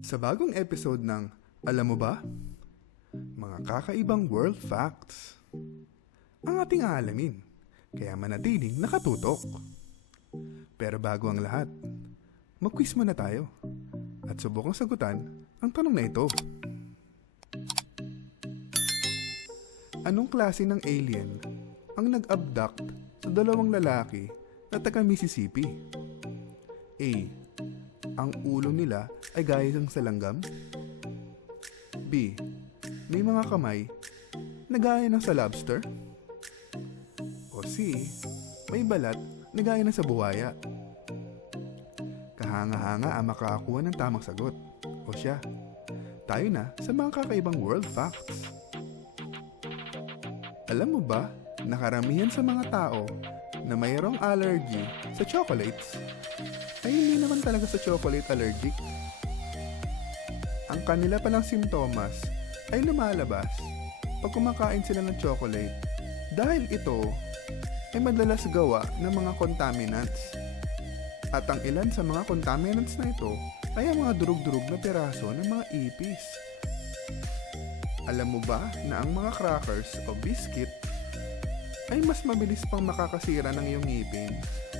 Sa bagong episode ng Alam Mo Ba? Mga kakaibang world facts. Ang ating aalamin, kaya manatiling nakatutok. Pero bago ang lahat, mag-quiz muna tayo at subukang sagutan ang tanong na ito. Anong klase ng alien ang nag-abduct sa dalawang lalaki na taga Mississippi? A. Ang ulo nila ay gaya ng salanggam. B. May mga kamay na gaya ng sa lobster. O C. May balat na gaya ng sa buhaya. Kahanga-hanga ang makakakuha ng tamang sagot. O siya, tayo na sa mga kakaibang world facts. Alam mo ba na karamihan sa mga tao na mayroong allergy sa chocolates ay hindi naman talaga sa chocolate allergic? Ang kanila palang simptomas ay lumalabas pag kumakain sila ng chocolate dahil ito ay madalas gawa ng mga contaminants. At ang ilan sa mga contaminants na ito ay ang mga durug-durug na piraso ng mga ipis. Alam mo ba na ang mga crackers o biscuit ay mas mabilis pang makakasira ng iyong ngipin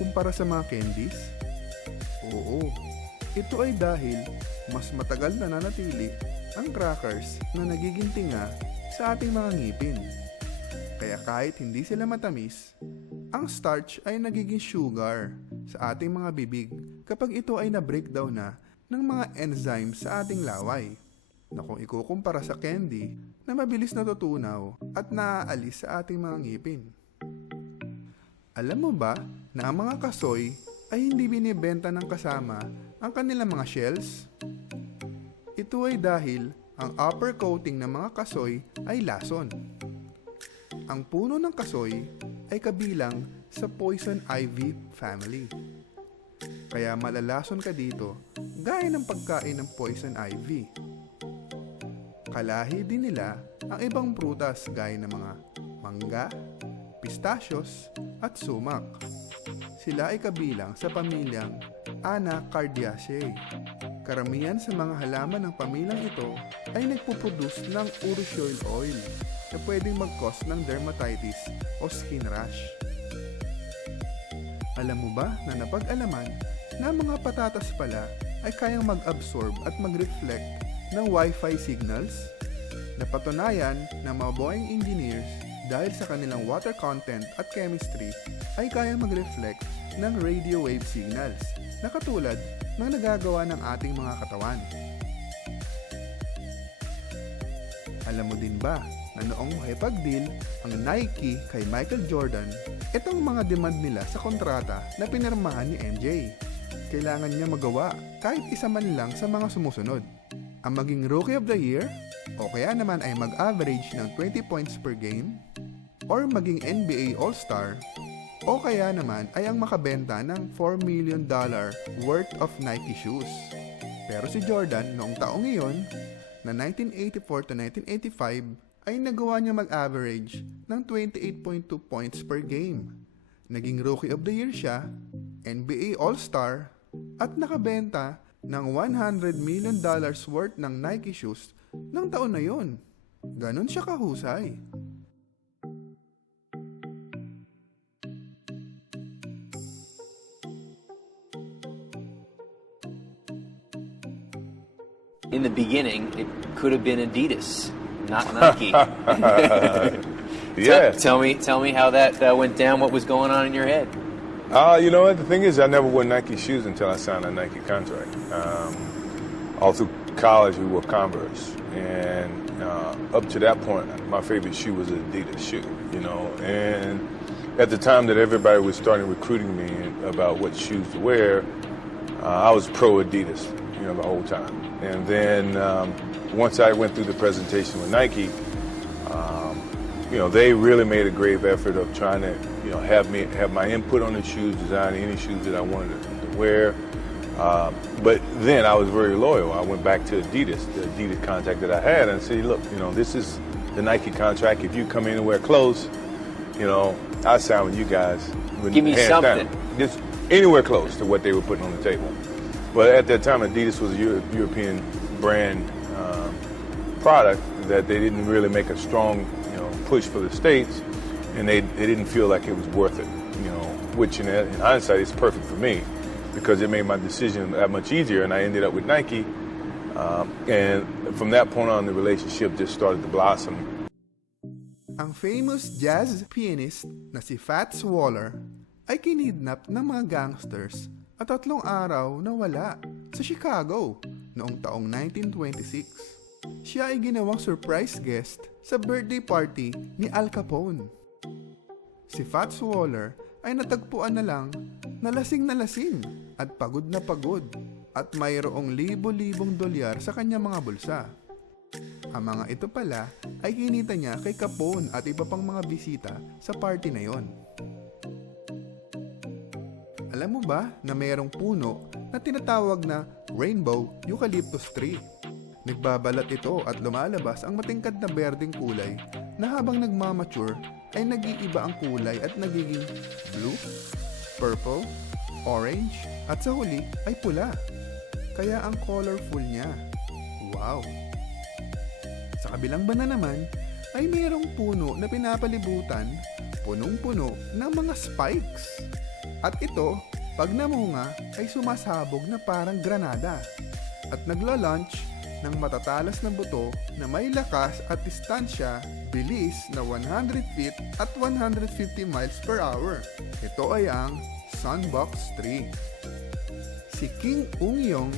kumpara sa mga candies? Oo, ito ay dahil mas matagal na nanatili ang crackers na nagiging tinga sa ating mga ngipin. Kaya kahit hindi sila matamis, ang starch ay nagiging sugar sa ating mga bibig kapag ito ay na-breakdown na ng mga enzymes sa ating laway, na kung ikukumpara sa candy na mabilis natutunaw at naaalis sa ating mga ngipin. Alam mo ba na ang mga kasoy ay hindi binibenta ng kasama ang kanilang mga shells? Ito ay dahil ang upper coating ng mga kasoy ay lason. Ang puno ng kasoy ay kabilang sa poison ivy family. Kaya malalason ka dito gaya ng pagkain ng poison ivy. Kalahi din nila ang ibang prutas gaya ng mga mangga, pistachios at sumac. Sila ay kabilang sa pamilyang Anacardiaceae. Karamihan sa mga halaman ng pamilyang ito ay nagpuproduce ng urushiol oil na pwedeng mag-cause ng dermatitis o skin rash. Alam mo ba na napag-alaman na mga patatas pala ay kayang mag-absorb at mag-reflect ng Wi-Fi signals? Napatunayan ng mga Boeing engineers dahil sa kanilang water content at chemistry ay kayang mag-reflect ng radio wave signals na katulad ng nagagawa ng ating mga katawan. Alam mo din ba na noong makipag-deal ang Nike kay Michael Jordan, itong mga demand nila sa kontrata na pinirmahan ni MJ. Kailangan niya magawa kahit isa man lang sa mga sumusunod: ang maging Rookie of the Year, o kaya naman ay mag-average ng 20 points per game, or maging NBA All-Star, o kaya naman ay ang makabenta ng $4 million worth of Nike shoes. Pero si Jordan noong taong iyon, na 1984 to 1985, ay nagawa niya mag-average ng 28.2 points per game. Naging Rookie of the Year siya, NBA All-Star, at nakabenta ng $100 million worth ng Nike shoes ng taon na yon. Ganon siya kahusay. In the beginning, it could have been Adidas, not Nike. Yeah. Tell me how that went down. What was going on in your head? You know what? The thing is, I never wore Nike shoes until I signed a Nike contract. All through college, we wore Converse. And up to that point, my favorite shoe was an Adidas shoe, you know. And at the time that everybody was starting recruiting me about what shoes to wear, I was pro Adidas, you know, the whole time. And then once I went through the presentation with Nike, you know, they really made a grave effort of trying to, you know, have my input on the shoes, design any shoes that I wanted to wear. But then I was very loyal. I went back to Adidas, the Adidas contact that I had, and said, look, you know, this is the Nike contract. If you come in and wear clothes, you know, I'll sign with you guys. Give me something. Just anywhere close to what they were putting on the table. But at that time, Adidas was a European brand product that they didn't really make a strong, push for the States, and they didn't feel like it was worth it, which in hindsight is perfect for me because it made my decision that much easier, and I ended up with Nike, and from that point on, the relationship just started to blossom. Ang famous jazz pianist na si Fats Waller ay kinidnap ng mga gangsters at 3 araw na wala sa Chicago noong taong 1926. Siya ay ginawang surprise guest sa birthday party ni Al Capone. Si Fats Waller ay natagpuan na lang na lasing at pagod na pagod at mayroong libo-libong dolyar sa kanyang mga bulsa. Ang mga ito pala ay kinita niya kay Capone at iba pang mga bisita sa party na yon. Alam mo ba na mayroong puno na tinatawag na Rainbow Eucalyptus Tree? Nagbabalat ito at lumalabas ang matingkad na berdeng kulay na habang nagmamature ay nag-iiba ang kulay at nagiging blue, purple, orange at sa huli ay pula. Kaya ang colorful niya. Wow! Sa kabilang banda naman ay mayroong puno na pinapalibutan, punong-puno ng mga spikes. At ito, pag namunga ay sumasabog na parang granada at nagla-launch ng matatalas na buto na may lakas at distansya, bilis na 100 feet at 150 miles per hour. Ito ay ang Sunbox Tree. Si King Ung-yong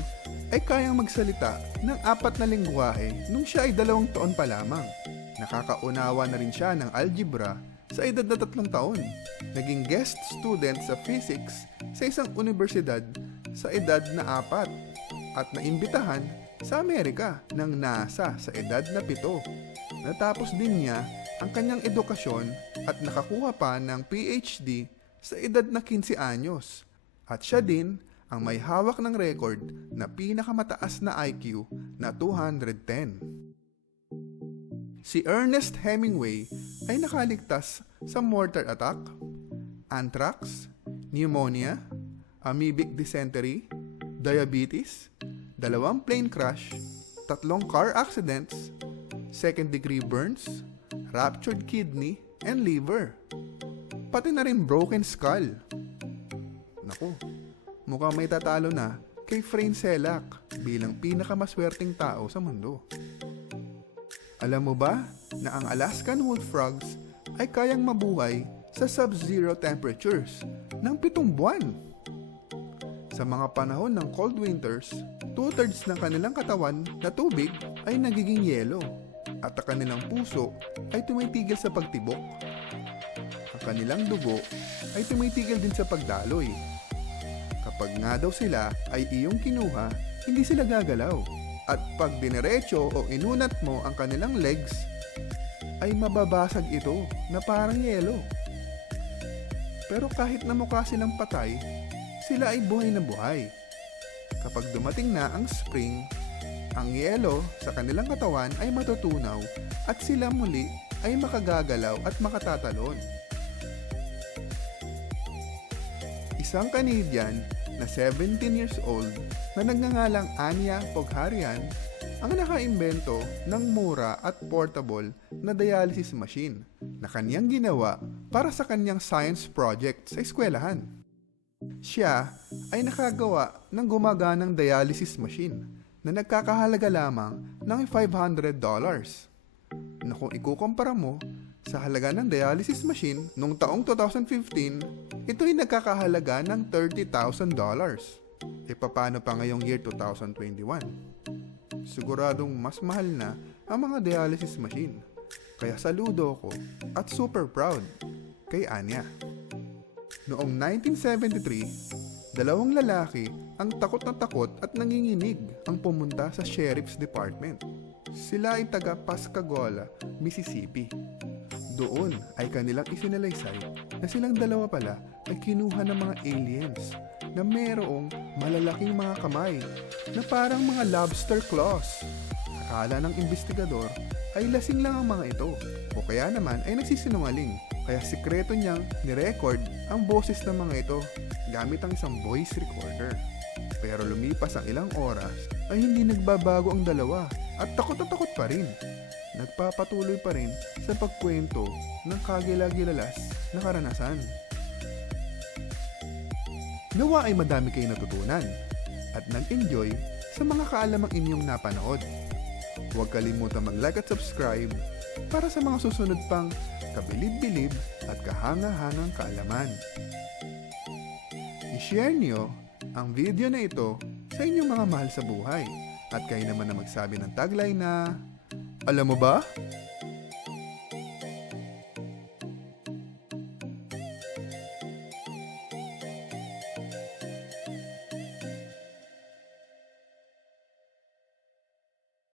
ay kayang magsalita ng 4 na lengguwahe nung siya ay 2 taon pa lamang. Nakakaunawa na rin siya ng algebra sa edad na 3 taon. Naging guest student sa physics sa isang universidad sa edad na 4 at naimbitahan sa Amerika ng NASA sa edad na 7. Natapos din niya ang kanyang edukasyon at nakakuha pa ng PhD sa edad na 15 anyos. At siya din ang may hawak ng record na pinakamataas na IQ na 210. Si Ernest Hemingway ay nakaligtas sa mortar attack, anthrax, pneumonia, amoebic dysentery, diabetes, 2 plane crash, 3 car accidents, second-degree burns, ruptured kidney, and liver. Pati na rin broken skull. Naku, mukhang may tatalo na kay Frank Selak bilang pinakamaswerteng tao sa mundo. Alam mo ba na ang Alaskan wolf frogs ay kayang mabuhay sa sub-zero temperatures ng 7 buwan? Sa mga panahon ng cold winters, 2/3 ng kanilang katawan na tubig ay nagiging yelo at ang kanilang puso ay tumitigil sa pagtibok. Ang kanilang dugo ay tumitigil din sa pagdaloy. Kapag nga daw sila ay iyong kinuha, hindi sila gagalaw. At pag dinerecho o inunat mo ang kanilang legs, ay mababasag ito na parang yelo. Pero kahit na mukha silang patay, sila ay buhay na buhay. Kapag dumating na ang spring, ang yelo sa kanilang katawan ay matutunaw at sila muli ay makagagalaw at makatatalon. Isang Canadian na 17 years old na nagngangalang Anya Pogharian ang nakaimbento ng mura at portable na dialysis machine na kanyang ginawa para sa kanyang science project sa eskwelahan. Siya ay nakagawa ng gumaganang dialysis machine na nagkakahalaga lamang ng $500 na kung ikukumpara mo sa halaga ng dialysis machine noong taong 2015, ito ay nagkakahalaga ng $30,000. E paano pa ngayong year 2021? Siguradong mas mahal na ang mga dialysis machine. Kaya saludo ko at super proud kay Anya. Noong 1973, 2 lalaki ang takot na takot at nanginginig ang pumunta sa Sheriff's Department. Sila ay taga Pascagoula, Mississippi. Doon ay kanilang isinalaysay na silang dalawa pala ay kinuha ng mga aliens na mayroong malalaking mga kamay na parang mga lobster claws. Akala ng investigador ay lasing lang ang mga ito o kaya naman ay nagsisinungaling. Kaya sikreto niyang nirecord ang boses ng mga ito gamit ang isang voice recorder. Pero lumipas ang ilang oras ay hindi nagbabago ang dalawa at takot na takot pa rin. Nagpapatuloy pa rin sa pagkwento ng kagilagilalas na karanasan. Nawa ay madami kayo natutunan at nag-enjoy sa mga kaalamang inyong napanood. Huwag kalimutan mag-like at subscribe para sa mga susunod pang kabilib-bilib at kahanga-hangang kaalaman. I-share nyo ang video na ito sa inyong mga mahal sa buhay at kayo naman na magsabi ng tagline na, alam mo ba?